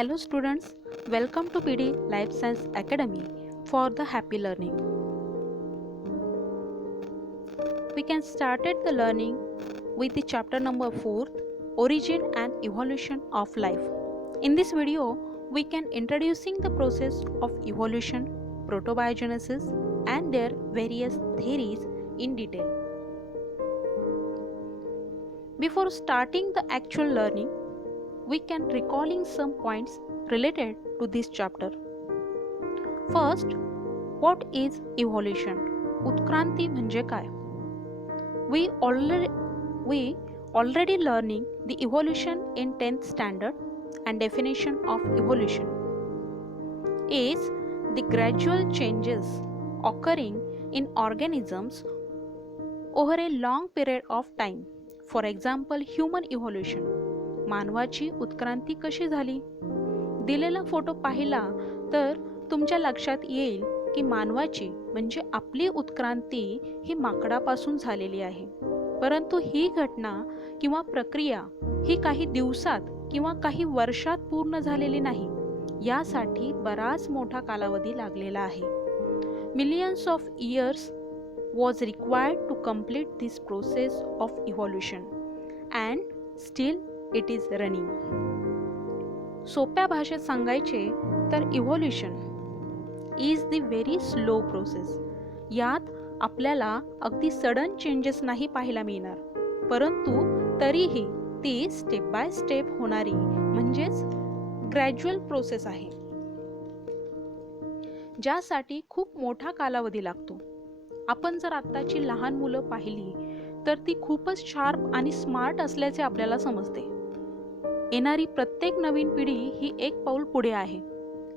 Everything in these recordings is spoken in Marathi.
Hello students, welcome to PD Life Science Academy for the happy learning. We can start the learning with the chapter number 4, Origin and Evolution of Life. In this video, we can introducing the process of evolution, protobiogenesis and their various theories in detail. Before starting the actual learning, we can recalling some points related to this chapter. First, what is evolution? उत्क्रांती म्हणजे काय? We already learning the evolution in 10th standard, and definition of evolution is the gradual changes occurring in organisms over a long period of time. For example, human evolution. मानवाची उत्क्रांती कशी झाली? दिलेला फोटो पाहिला तर तुमच्या लक्षात येईल की मानवाची म्हणजे आपली उत्क्रांती ही माकडापासून झालेली आहे. परंतु ही घटना किंवा प्रक्रिया ही काही दिवसात किंवा काही वर्षात पूर्ण झालेली नाही. यासाठी बराच मोठा कालावधी लागलेला आहे. Millions of years was required to complete this process of evolution and still it is running. सोप्या भाषेत सांगायचे तर evolution is the very slow process. यात आपल्याला अगदी सडन चेंजेस नाही पाहायला मिळणार, परंतु तरीही ती स्टेप बाय स्टेप होणारी म्हणजेच ग्रॅज्युअल प्रोसेस आहे, ज्यासाठी खूप मोठा कालावधी लागतो. आपण जर आत्ताची लहान मुलं पाहिली तर ती खूपच शार्प आणि स्मार्ट असल्याचे आपल्याला समजते. येणारी प्रत्येक नवीन पिढी ही एक पाऊल पुढे आहे,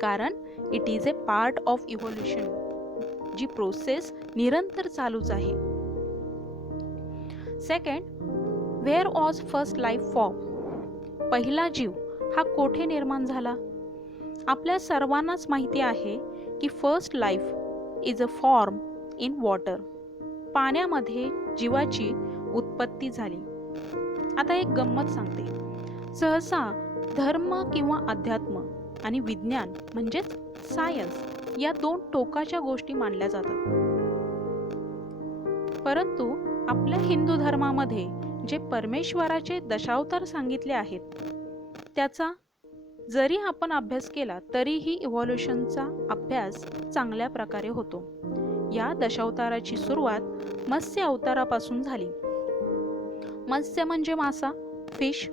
कारण it is a part of evolution, जी प्रोसेस निरंतर चालूच आहे. Second, where was first life form? पहिला जीव हा कोठे निर्माण झाला? आपल्या सर्वांनाच माहिती आहे की first life is a form in water. पाण्यामध्ये जीवाची उत्पत्ती झाली. आता एक गंमत सांगते. सहसा धर्म किंवा अध्यात्म आणि विज्ञान म्हणजेच सायन्स या दोन टोकाच्या गोष्टी मानल्या जातात. परंतु आपल्या हिंदू धर्मामध्ये जे परमेश्वराचे दशावतार सांगितले आहेत, त्याचा जरी आपण अभ्यास केला तरीही इव्होल्यूशनचा अभ्यास चांगल्या प्रकारे होतो. या दशावताराची सुरुवात मत्स्य अवतारापासून झाली. मत्स्य म्हणजे मासा, फिश,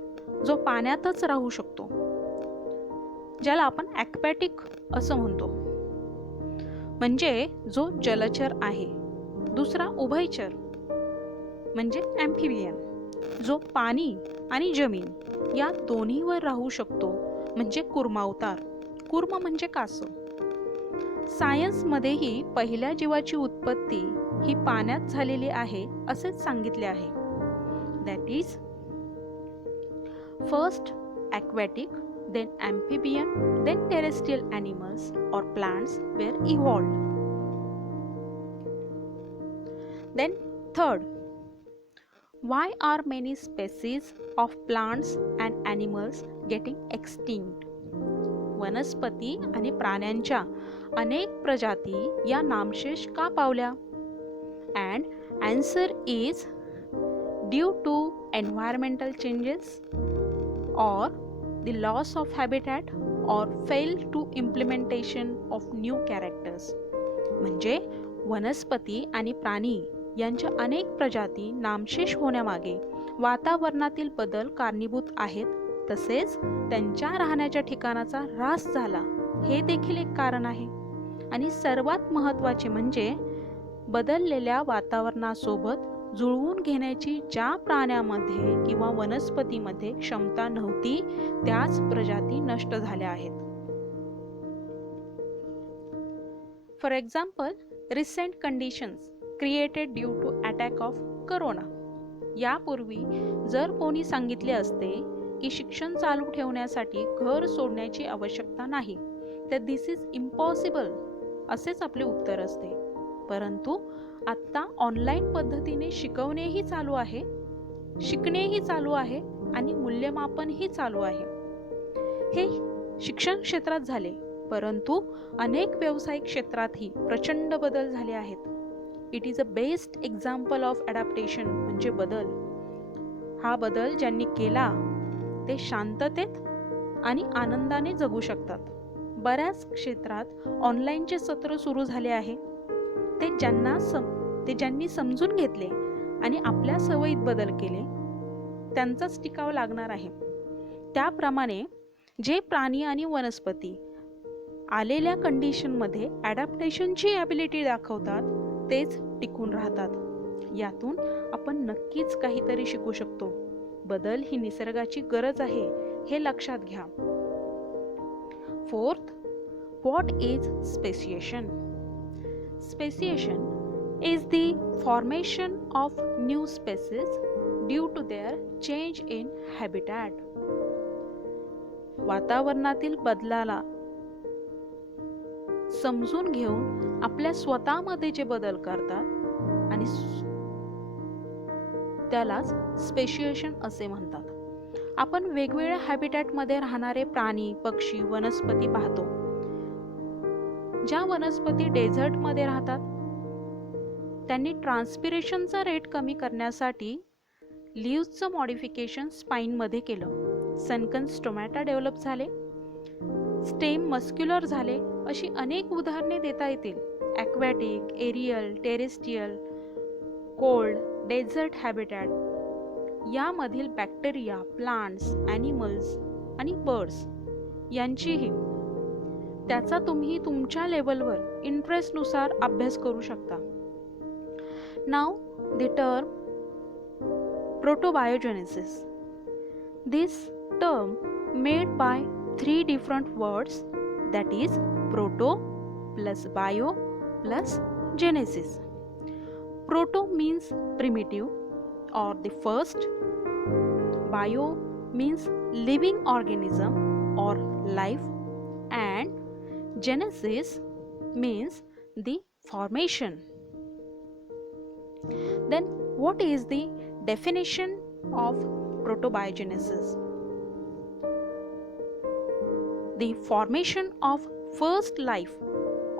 जो पाण्यातच राहू शकतो, ज्याला आपण ॲक्वॅटिक असं म्हणतो, म्हणजे जो जलचर आहे. दुसरा उभयचर म्हणजे ॲम्फिबियन, जो पाणी आणि जमीन या दोन्हीवर राहू शकतो, म्हणजे कुर्मावतार. कुर्म म्हणजे कासव. सायन्समध्येही पहिल्या जीवाची उत्पत्ती ही पाण्यात झालेली आहे असेच सांगितले आहे. That is first aquatic, then amphibian, then terrestrial animals or plants were evolved. Then third, why are many species of plants and animals getting extinct? वनस्पती आणि प्राण्यांच्या अनेक प्रजाती या नामशेष का पावल्या? And answer is due to environmental changes or the loss of habitat or fail to implementation of new characters. म्हणजे वनस्पती आणि प्राणी यांच्या अनेक प्रजाती नामशेष होण्यामागे वातावरणातील बदल कारणीभूत आहेत, तसेच त्यांच्या राहण्याच्या ठिकाणाचा ऱ्हास झाला हे देखील एक कारण आहे. आणि सर्वात महत्त्वाचे म्हणजे बदललेल्या वातावरणासोबत जुळवून घेण्याची ज्या प्राण्यामध्ये किंवा वनस्पतीमध्ये क्षमता नव्हती, त्याच प्रजाती नष्ट झाल्या आहेत. For example, recent conditions created due to attack of corona. यापूर्वी जर कोणी सांगितले असते की शिक्षण चालू ठेवण्यासाठी घर सोडण्याची आवश्यकता नाही, तर दिस इज इम्पॉसिबल असेच आपले उत्तर असते. परंतु आत्ता ऑनलाईन पद्धतीने शिकवणेही चालू आहे, शिकणेही चालू आहे आणि मूल्यमापनही चालू आहे. हे शिक्षण क्षेत्रात झाले, परंतु अनेक व्यावसायिक क्षेत्रातही प्रचंड बदल झाले आहेत. It is a best example of adaptation म्हणजे बदल. हा बदल ज्यांनी केला ते शांततेत आणि आनंदाने जगू शकतात. बऱ्याच क्षेत्रात ऑनलाईनचे सत्र सुरू झाले आहे. ते ज्यांनी समजून घेतले आणि आपल्या सवयीत बदल केले त्यांचाच टिकाव लागणार आहे. त्याप्रमाणे जे प्राणी आणि वनस्पती आलेल्या कंडिशनमध्ये ॲडॅप्टेशनची ॲबिलिटी दाखवतात तेच टिकून राहतात. यातून आपण नक्कीच काहीतरी शिकू शकतो. बदल ही निसर्गाची गरज आहे हे लक्षात घ्या. Fourth, what is speciation? Speciation is the formation of new species due to their change in habitat. वातावरणातील बदलाला समजून घेऊन आपल्या स्वतःमध्ये जे बदल करतात आणि त्यालाच स्पेशिएशन असे म्हणतात. आपण वेगवेगळ्या हॅबिटॅटमध्ये राहणारे प्राणी, पक्षी, वनस्पती पाहतो. ज्या वनस्पती डेझर्टमध्ये राहतात त्यांनी ट्रान्सपिरेशनचा रेट कमी करण्यासाठी लीव्हजचं मॉडिफिकेशन स्पाईनमध्ये केलं. सनकन स्टोमॅटा डेव्हलप झाले, स्टेम मस्क्युलर झाले, अशी अनेक उदाहरणे देता येतील. Aquatic, aerial, terrestrial, cold, desert habitat यामधील बॅक्टेरिया, प्लांट्स, ॲनिमल्स आणि बर्ड्स यांचीही त्याचा तुम्ही तुमच्या लेवलवर इंटरेस्टनुसार अभ्यास करू शकता. नाव the term protobiogenesis. This term made by 3 different words, that is proto plus bio plus genesis. Proto means primitive or the first. Bio means living organism or life, and genesis means the formation. Then what is the definition of protobiogenesis? The formation of first life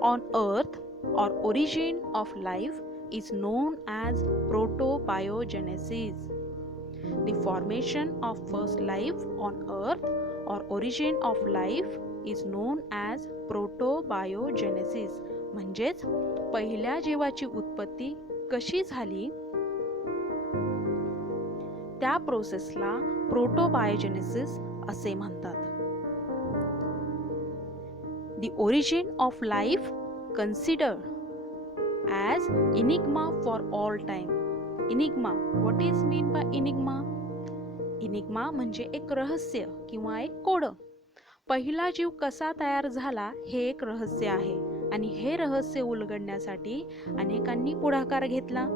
on earth or origin of life is known as protobiogenesis. The formation of first life on earth or origin of life is known as protobiogenesis. म्हणजेच पहिल्या जीवाची उत्पत्ती कशी झाली त्या प्रोसेसला प्रोटोबायोजेनेसिस असे म्हणतात. The origin of life considered as enigma for all time. Enigma, what is mean by enigma? Enigma म्हणजे एक रहस्य किंवा एक कोड. पहिला जीव कसा तयार झाला हे एक रहस्य आहे आणि हे रहस्य उलगडण्यासाठी अनेकांनी पुढाकार घेतला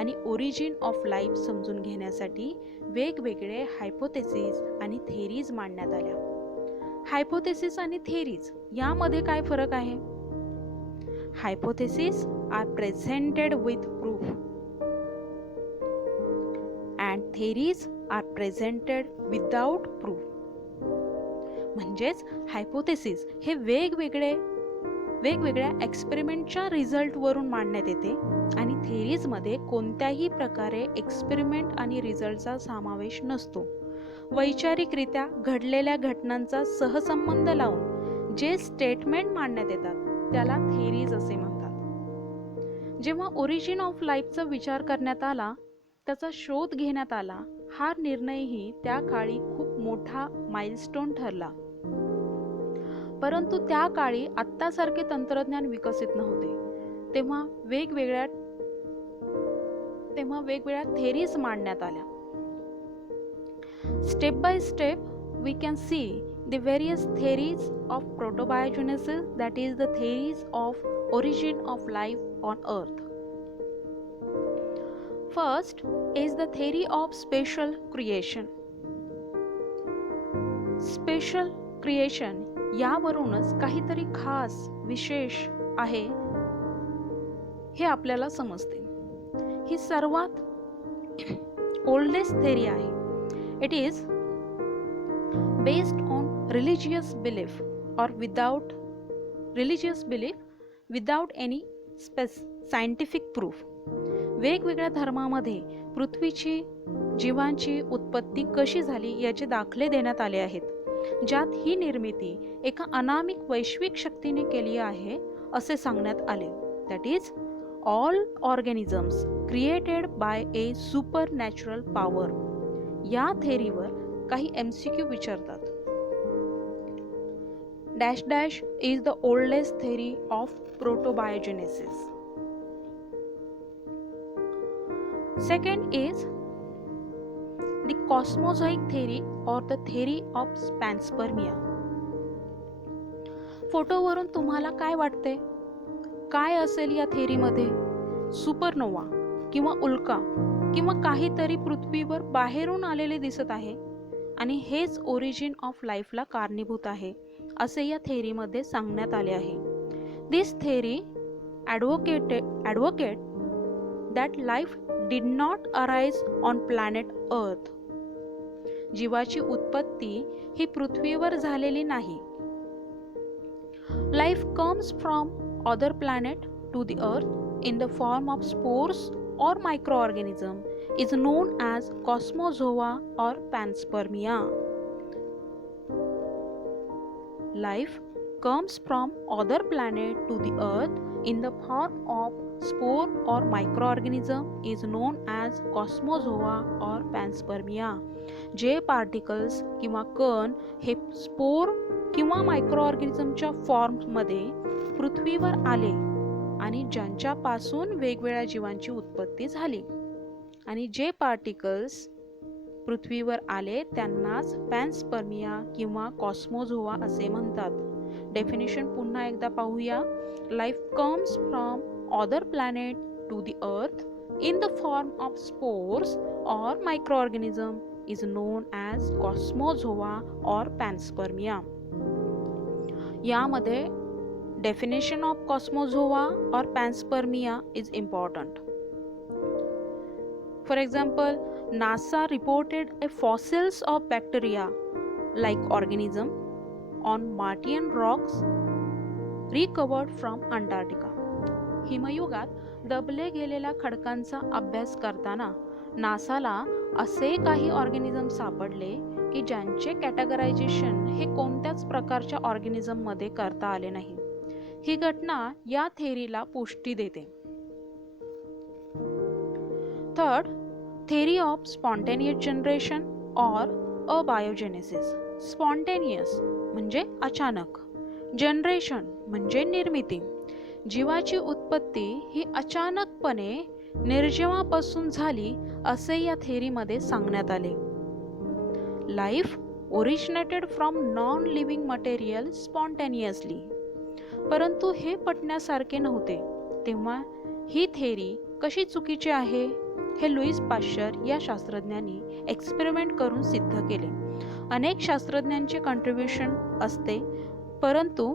आणि ओरिजिन ऑफ लाईफ समजून घेण्यासाठी वेगवेगळे हायपोथेसिस आणि थेरीज मांडण्यात आल्या. हायपोथेसिस आणि थेरीज यामध्ये काय फरक आहे? Hypothesis are presented with proof and theories are presented without proof. म्हणजेच हायपोथेसिस हे वेगवेगळ्या एक्सपेरिमेंटच्या रिझल्टवरून मांडण्यात येते आणि थेरीजमध्ये कोणत्याही प्रकारे एक्सपेरिमेंट आणि रिझल्टचा समावेश नसतो. वैचारिकरित्या घडलेल्या घटनांचा सहसंबंध लावून जे स्टेटमेंट मांडण्यात येतात त्याला थेरीज असे म्हणतात. जेव्हा ओरिजिन ऑफ लाईफचा विचार करण्यात आला, त्याचा शोध घेण्यात आला, हा निर्णयही त्या काळी खूप मोठा माइलस्टोन ठरला. परंतु त्या काळी आत्तासारखे तंत्रज्ञान विकसित नव्हते. तेव्हा वेगवेगळ्या थेरीज मांडण्यात आल्या. Step by step, we can see the various theories of protobiogenesis, that is the theories of origin of life on earth. First is the theory of spatial creation. Spatial creation यावरूनच काहीतरी खास विशेष आहे हे आपल्याला समजते. ही सर्वात ओल्डेस्ट थेरी आहे. It is based on religious belief or without religious belief without any scientific proof. वेगवेगळ्या धर्मामध्ये पृथ्वीची जीवांची उत्पत्ती कशी झाली याचे दाखले देण्यात आले आहेत, ज्यात ही निर्मिती एका अनामिक वैश्विक शक्तीने केली आहे असे सांगण्यात आले. That is all organisms created by a supernatural power. या थेरीवर काही MCQ विचारतात. Dash dash is the oldest theory of protobiogenesis. Second is the cosmozoic theory or the theory of panspermia. फोटोवरून तुम्हाला काय वाटते? काय असेल या थेरीमध्ये? सुपरनोवा किंवा उल्का किंवा काहीतरी पृथ्वीवर बाहेरून आलेले दिसत आहे आणि हेच ओरिजिन ऑफ लाईफला कारणीभूत आहे असे या थेरीमध्ये सांगण्यात आले आहे. दिस theory advocate that life did not arise on planet Earth. जीवाची उत्पत्ती ही पृथ्वीवर झालेली नाही. Life comes from other planet to the earth in the form of spores or microorganism is known as cosmozoa or panspermia. Life comes from other planet to the earth in the form of spore or microorganism is known as cosmozoa or panspermia. जे पार्टिकल्स किंवा कण हे स्पोर किंवा मायक्रोऑर्गॅनिझमच्या फॉर्ममध्ये पृथ्वीवर आले आणि ज्यांच्यापासून वेगवेगळ्या जीवांची उत्पत्ती झाली, आणि जे पार्टिकल्स पृथ्वीवर आले त्यांनाच पॅन्सपर्मिया किंवा कॉस्मोझोआ असे म्हणतात. डेफिनेशन पुन्हा एकदा पाहूया. Life comes from other planet to the earth in the form of spores or microorganism is known as cosmozoa or panspermia. यामध्ये definition of cosmozoa or panspermia is important. For example, NASA reported a fossils of bacteria like organism on Martian rocks recovered from Antarctica. हिमयुगात दबले गेलेल्या खडकांचा अभ्यास करताना नासाला असे काही ऑर्गॅनिझम सापडले की ज्यांचे कॅटेगरायझेशन हे कोणत्याच प्रकारच्या ऑर्गॅनिझम मध्ये करता आले नाही. ही घटना या थेरीला पुष्टी देते. Third, theory of spontaneous generation or abiogenesis. Spontaneous म्हणजे अचानक, जनरेशन म्हणजे निर्मिती. जीवाची उत्पत्ती ही अचानकपणे निर्जीवापासून झाली असे या थेरीमध्ये सांगण्यात आले. Life originated from non living material spontaneously. परंतु हे पटण्यासारखे नव्हते. तेव्हा ही थेरी कशी चुकीची आहे हे लुईस पाश्चर या शास्त्रज्ञांनी एक्सपेरिमेंट करून सिद्ध केले. अनेक शास्त्रज्ञांचे कंट्रीब्युशन असते, परंतु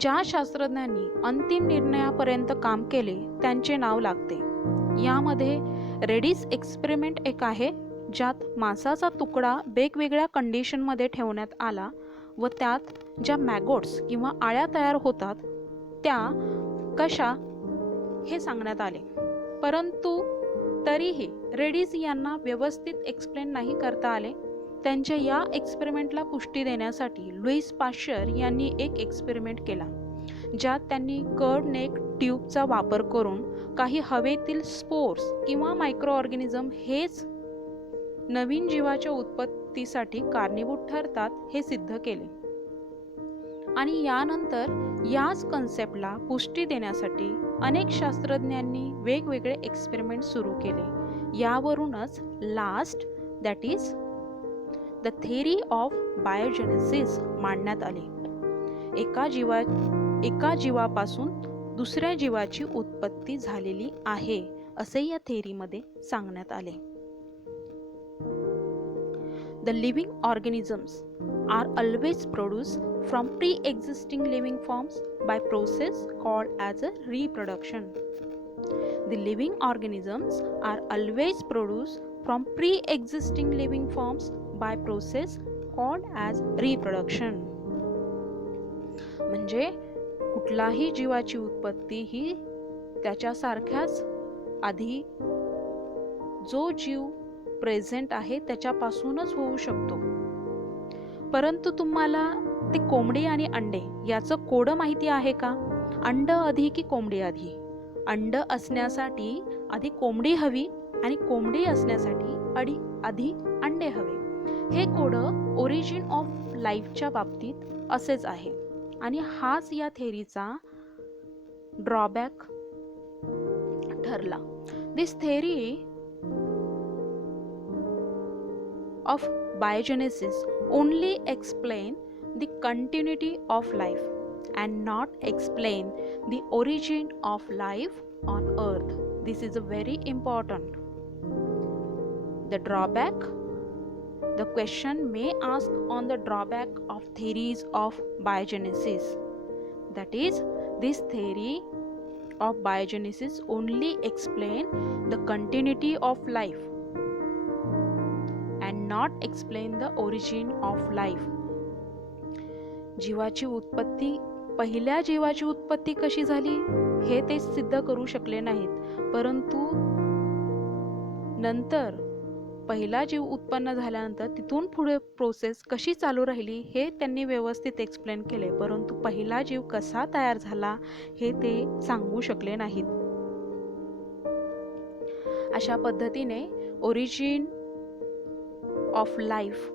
ज्या शास्त्रज्ञांनी अंतिम निर्णयापर्यंत काम केले त्यांचे नाव लागते. यामध्ये रेडिस एक्सपेरिमेंट एक आहे, ज्यात मांसाचा तुकडा वेगवेगळ्या कंडिशनमध्ये ठेवण्यात आला व त्यात ज्या मॅगोट्स किंवा आळ्या तयार होतात त्या कशा हे सांगण्यात आले. परंतु तरीही रेडिस यांना व्यवस्थित एक्सप्लेन नाही करता आले. त्यांच्या या एक्सपेरिमेंटला पुष्टी देण्यासाठी लुईस पाश्चर यांनी एक एक्सपेरिमेंट केला, ज्यात त्यांनी कर्ड नेक ट्यूबचा वापर करून काही हवेतील स्पोर्स किंवा मायक्रो ऑर्गॅनिझम हेच नवीन जीवाच्या उत्पत्तीसाठी कारणीभूत ठरतात हे सिद्ध केले. आणि यानंतर याच कन्सेप्टला पुष्टी देण्यासाठी अनेक शास्त्रज्ञांनी वेगवेगळे एक्सपेरिमेंट सुरू केले. यावरूनच last, that is the theory of biogenesis मांडण्यात आली. एका जीवापासून दुसऱ्या जीवाची उत्पत्ती झालेली आहे असे या थेरीमध्ये सांगण्यात आले. The living organisms are always produced from pre-existing living forms by process called as a reproduction. The living organisms are always produced from pre-existing living forms by process called as reproduction. म्हणजे कुठलाही जीवाची उत्पत्ती ही त्याच्यासारख्याच आधी जो जीव प्रेझेंट आहे त्याच्यापासूनच होऊ शकतो. परंतु तुम्हाला ते कोंबडी आणि अंडे याचं कोड माहिती आहे का? अंड आधी की कोंबडी आधी? अंड असण्यासाठी आधी कोंबडी हवी आणि कोंबडी असण्यासाठी आधी अंडे हवे. हे कोड ओरिजिन ऑफ लाईफच्या बाबतीत असेच आहे आणि हाच या थेरीचा ड्रॉबॅक ठरला. दिस theory of biogenesis only explain the continuity of life and not explain the origin of life on earth. This is a very important. The drawback, the question may ask on the drawback of theories of biogenesis. That is, this theory of biogenesis only explain the continuity of life and not explain the origin of life. जीवाची उत्पत्ती, पहिल्या जीवाची उत्पत्ती कशी झाली हे ते सिद्ध करू शकले नाहीत, परंतु नंतर पहिला जीव उत्पन्न झाल्यानंतर तिथून पुढे प्रोसेस कशी चालू राहिली हे त्यांनी व्यवस्थित एक्सप्लेन केले, परंतु पहिला जीव कसा तयार झाला हे ते सांगू शकले नाहीत. अशा पद्धतीने ओरिजिन ऑफ लाईफ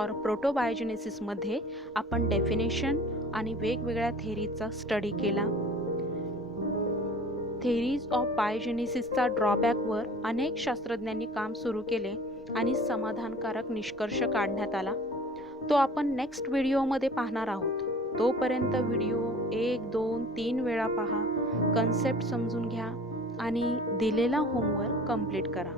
और प्रोटोबायोजेनेसिस मध्ये आपण डेफिनेशन आणि वेगवेगळ्या थेरीचा स्टडी केला. थेरीज ऑफ बायोजेनेसिसचा ड्रॉबॅकवर अनेक शास्त्रज्ञांनी काम सुरू केले आणि समाधानकारक निष्कर्ष काढण्यात आला. तो आपण नेक्स्ट व्हिडिओमध्ये पाहणार आहोत. तोपर्यंत व्हिडिओ 1, 2, 3 वेळा पहा, कन्सेप्ट समजून घ्या आणि दिलेला होमवर्क कंप्लीट करा.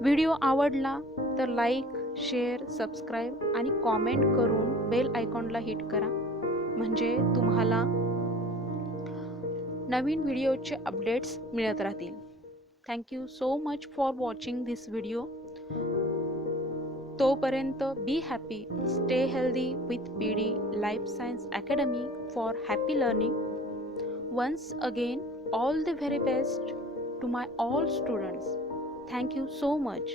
व्हिडिओ आवडला तर लाईक, शेअर, सबस्क्राईब आणि कॉमेंट करून बेल आयकॉनला हिट करा, म्हणजे तुम्हाला नवीन व्हिडिओचे अपडेट्स मिळत राहतील. Thank you so much for watching this video. तोपर्यंत be happy, stay healthy with PD life science academy for happy learning. Once again all the very best to my all students. Thank you so much.